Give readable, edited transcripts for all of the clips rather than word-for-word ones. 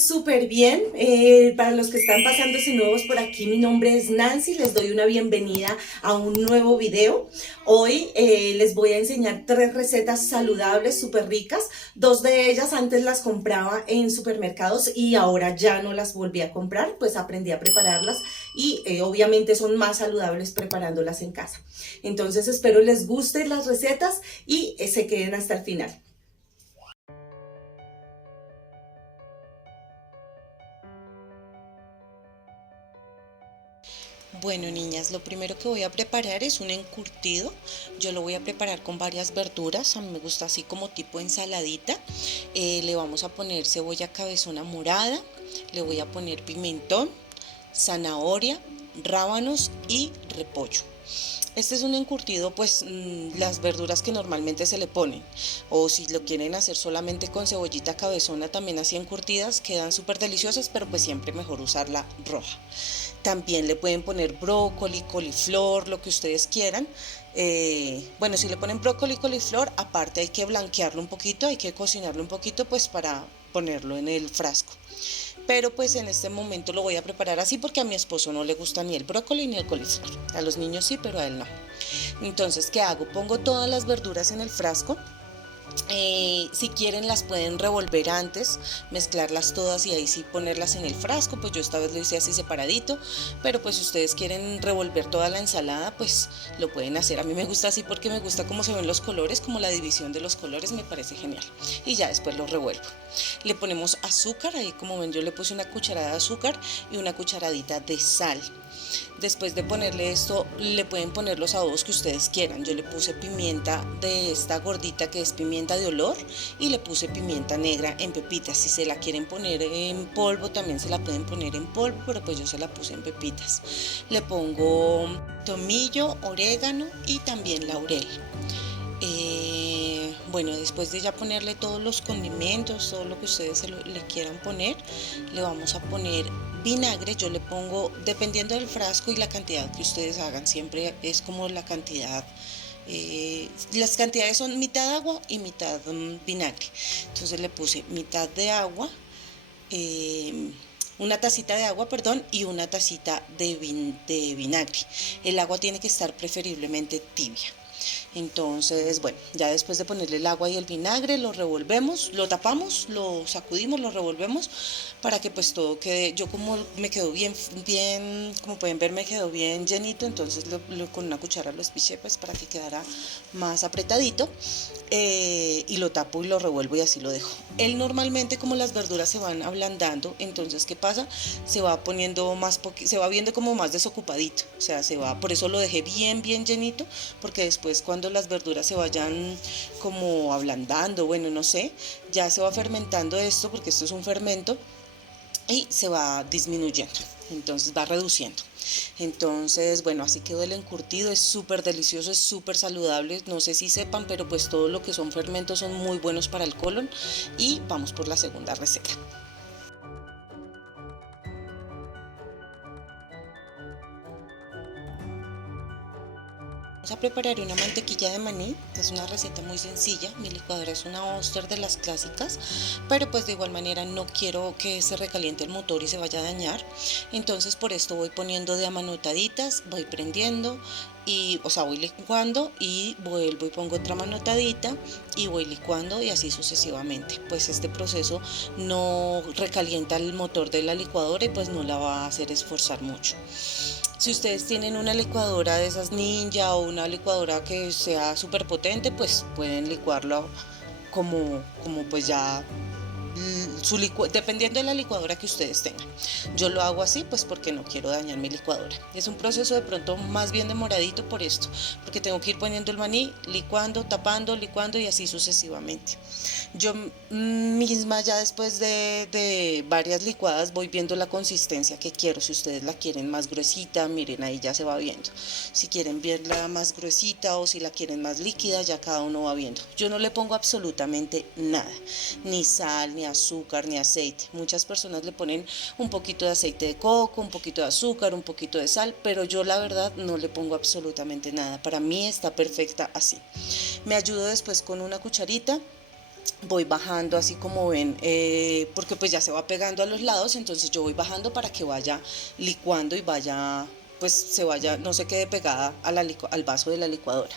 súper bien. Para los que están pasándose nuevos por aquí, mi nombre es Nancy. Les doy una bienvenida a un nuevo video. Hoy les voy a enseñar 3 recetas saludables, súper ricas. 2 de ellas antes las compraba en supermercados y ahora ya no las volví a comprar, pues aprendí a prepararlas y obviamente son más saludables preparándolas en casa. Entonces espero les gusten las recetas y se queden hasta el final. Bueno, niñas, lo primero que voy a preparar es un encurtido. Yo lo voy a preparar con varias verduras. A mí me gusta así como tipo ensaladita. Le vamos a poner cebolla cabezona morada, le voy a poner pimentón, zanahoria, rábanos y repollo. Este es un encurtido, pues las verduras que normalmente se le ponen, o si lo quieren hacer solamente con cebollita cabezona, también así encurtidas, quedan súper deliciosas, pero pues siempre mejor usarla roja. También le pueden poner brócoli, coliflor, lo que ustedes quieran. Bueno, si le ponen brócoli, coliflor, aparte hay que blanquearlo un poquito, hay que cocinarlo un poquito, pues para ponerlo en el frasco. Pero pues en este momento lo voy a preparar así porque a mi esposo no le gusta ni el brócoli ni el coliflor. A los niños sí, pero a él no. Entonces, ¿qué hago? Pongo todas las verduras en el frasco. Si quieren las pueden revolver antes, mezclarlas todas y ahí sí ponerlas en el frasco, pues yo esta vez lo hice así separadito, pero pues si ustedes quieren revolver toda la ensalada, pues lo pueden hacer. A mí me gusta así porque me gusta cómo se ven los colores, como la división de los colores me parece genial. Y ya después lo revuelvo. Le ponemos azúcar, ahí como ven yo le puse una cucharada de azúcar y una cucharadita de sal. Después de ponerle esto, le pueden poner los adobos que ustedes quieran. Yo le puse pimienta de esta gordita que es pimienta de olor y le puse pimienta negra en pepitas. Si se la quieren poner en polvo, también se la pueden poner en polvo, pero pues yo se la puse en pepitas. Le pongo tomillo, orégano y también laurel. Bueno, después de ya ponerle todos los condimentos, todo lo que ustedes le quieran poner, le vamos a poner vinagre. Yo le pongo, dependiendo del frasco y la cantidad que ustedes hagan, siempre es como la cantidad. Las cantidades son mitad agua y mitad vinagre. Entonces le puse mitad de agua, una tacita de agua, perdón, y una tacita de vinagre. El agua tiene que estar preferiblemente tibia. Entonces, bueno, ya después de ponerle el agua y el vinagre, lo revolvemos, lo tapamos, lo sacudimos, lo revolvemos para que pues todo quede, yo como me quedó bien, como pueden ver me quedó bien llenito, entonces con una cuchara lo espiché pues para que quedara más apretadito, y lo tapo y lo revuelvo y así lo dejo. Él normalmente como las verduras se van ablandando, entonces ¿qué pasa? Se va poniendo se va viendo como más desocupadito, o sea, se va, por eso lo dejé bien llenito, porque después cuando las verduras se vayan como ablandando, bueno, no sé, ya se va fermentando esto, porque esto es un fermento, y se va disminuyendo, entonces va reduciendo. Entonces, bueno, así quedó el encurtido, es súper delicioso, es súper saludable, no sé si sepan, pero pues todo lo que son fermentos son muy buenos para el colon. Y vamos por la segunda receta. Vamos a preparar una mantequilla de maní, es una receta muy sencilla, mi licuadora es una Oster de las clásicas, pero pues de igual manera no quiero que se recaliente el motor y se vaya a dañar, entonces por esto voy poniendo de a manotaditas, voy prendiendo y, o sea, voy licuando y vuelvo y pongo otra manotadita y voy licuando y así sucesivamente. Pues este proceso no recalienta el motor de la licuadora y pues no la va a hacer esforzar mucho. Si ustedes tienen una licuadora de esas Ninja o una licuadora que sea súper potente, pues pueden licuarlo como pues ya dependiendo de la licuadora que ustedes tengan. Yo lo hago así pues porque no quiero dañar mi licuadora. Es un proceso de pronto más bien demoradito por esto, porque tengo que ir poniendo el maní, licuando, tapando, licuando y así sucesivamente. Yo misma ya después de varias licuadas voy viendo la consistencia que quiero. Si ustedes la quieren más gruesita, miren ahí ya se va viendo. Si quieren verla más gruesita o si la quieren más líquida, ya cada uno va viendo. Yo no le pongo absolutamente nada, ni sal, ni azúcar, ni aceite. Muchas personas le ponen un poquito de aceite de coco, un poquito de azúcar, un poquito de sal, pero yo la verdad no le pongo absolutamente nada. Para mí está perfecta así. Me ayudo después con una cucharita voy bajando así como ven, porque pues ya se va pegando a los lados, entonces yo voy bajando para que vaya licuando y vaya, pues se vaya, no se quede pegada a al vaso de la licuadora.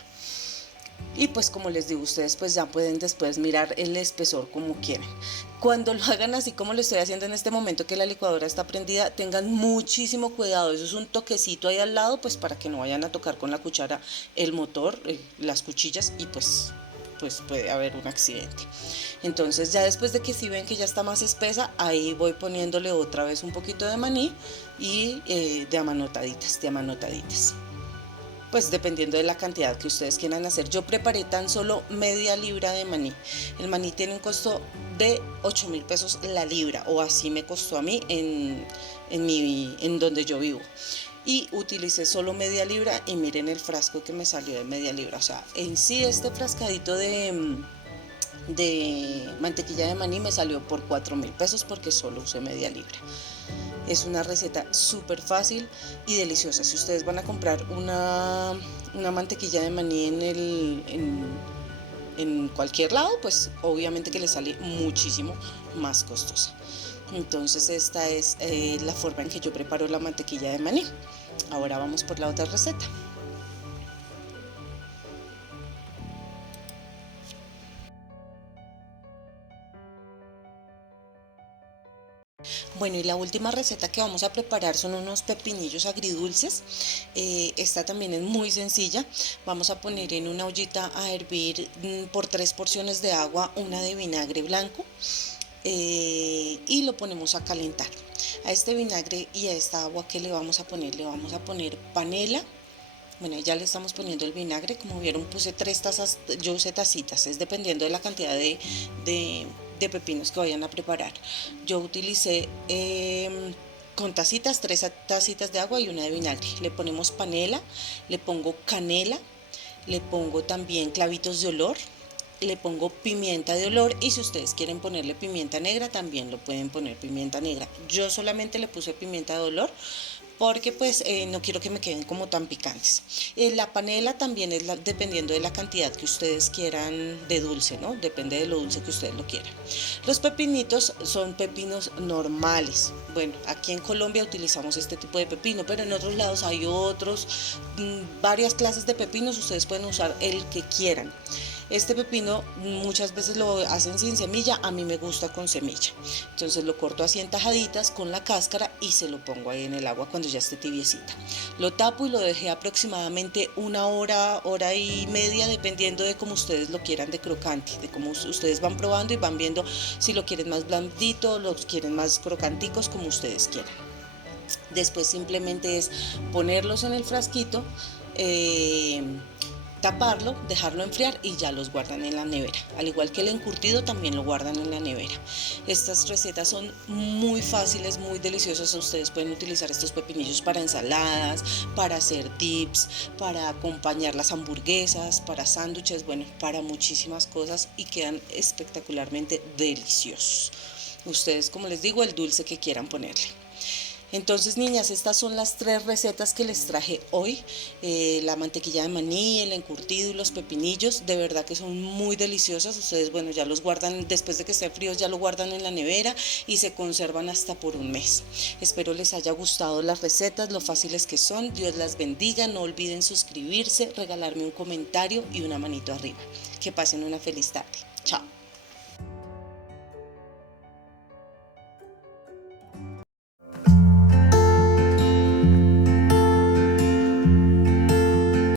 Y pues como les digo, ustedes pues ya pueden después mirar el espesor como quieran. Cuando lo hagan así como lo estoy haciendo en este momento que la licuadora está prendida, tengan muchísimo cuidado. Eso es un toquecito ahí al lado pues para que no vayan a tocar con la cuchara el motor, las cuchillas y pues puede haber un accidente. Entonces ya después de que si ven que ya está más espesa, ahí voy poniéndole otra vez un poquito de maní y de amanotaditas, pues dependiendo de la cantidad que ustedes quieran hacer. Yo preparé tan solo media libra de maní. El maní tiene un costo de 8.000 pesos la libra, o así me costó a mí en donde yo vivo. Y utilicé solo media libra y miren el frasco que me salió de media libra. O sea, en sí este frascadito de mantequilla de maní me salió por 4.000 pesos porque solo usé media libra. Es una receta súper fácil y deliciosa. Si ustedes van a comprar una mantequilla de maní en cualquier lado, pues obviamente que les sale muchísimo más costosa. Entonces esta es la forma en que yo preparo la mantequilla de maní. Ahora vamos por la otra receta. Bueno, y la última receta que vamos a preparar son unos pepinillos agridulces. Esta también es muy sencilla. Vamos a poner en una ollita a hervir por 3 porciones de agua una de vinagre blanco y lo ponemos a calentar. A este vinagre y a esta agua que le vamos a poner panela. Bueno, ya le estamos poniendo el vinagre. Como vieron, puse 3 tazas, yo usé tacitas, es dependiendo de la cantidad de pepinos que vayan a preparar. Yo utilicé con tacitas, 3 tacitas de agua y una de vinagre. Le ponemos panela, le pongo canela, le pongo también clavitos de olor, le pongo pimienta de olor y si ustedes quieren ponerle pimienta negra también lo pueden poner pimienta negra. Yo solamente le puse pimienta de olor porque pues no quiero que me queden como tan picantes. La panela también es dependiendo de la cantidad que ustedes quieran de dulce, ¿no? Depende de lo dulce que ustedes lo quieran. Los pepinitos son pepinos normales. Bueno, aquí en Colombia utilizamos este tipo de pepino, pero en otros lados hay varias clases de pepinos, ustedes pueden usar el que quieran. Este pepino muchas veces lo hacen sin semilla, a mí me gusta con semilla. Entonces lo corto así en tajaditas con la cáscara y se lo pongo ahí en el agua cuando ya esté tibiecita. Lo tapo y lo dejé aproximadamente 1 hora, hora y media, dependiendo de cómo ustedes lo quieran de crocante, de cómo ustedes van probando y van viendo si lo quieren más blandito, lo quieren más crocanticos, como ustedes quieran. Después simplemente es ponerlos en el frasquito, taparlo, dejarlo enfriar y ya los guardan en la nevera. Al igual que el encurtido también lo guardan en la nevera. Estas recetas son muy fáciles, muy deliciosas. Ustedes pueden utilizar estos pepinillos para ensaladas, para hacer dips, para acompañar las hamburguesas, para sándwiches, bueno, para muchísimas cosas y quedan espectacularmente deliciosos. Ustedes, como les digo, el dulce que quieran ponerle. Entonces, niñas, estas son las 3 recetas que les traje hoy. La mantequilla de maní, el encurtido y los pepinillos, de verdad que son muy deliciosas. Ustedes, bueno, ya los guardan, después de que estén fríos, ya lo guardan en la nevera y se conservan hasta por un mes. Espero les haya gustado las recetas, lo fáciles que son. Dios las bendiga, no olviden suscribirse, regalarme un comentario y una manito arriba. Que pasen una feliz tarde. Chao.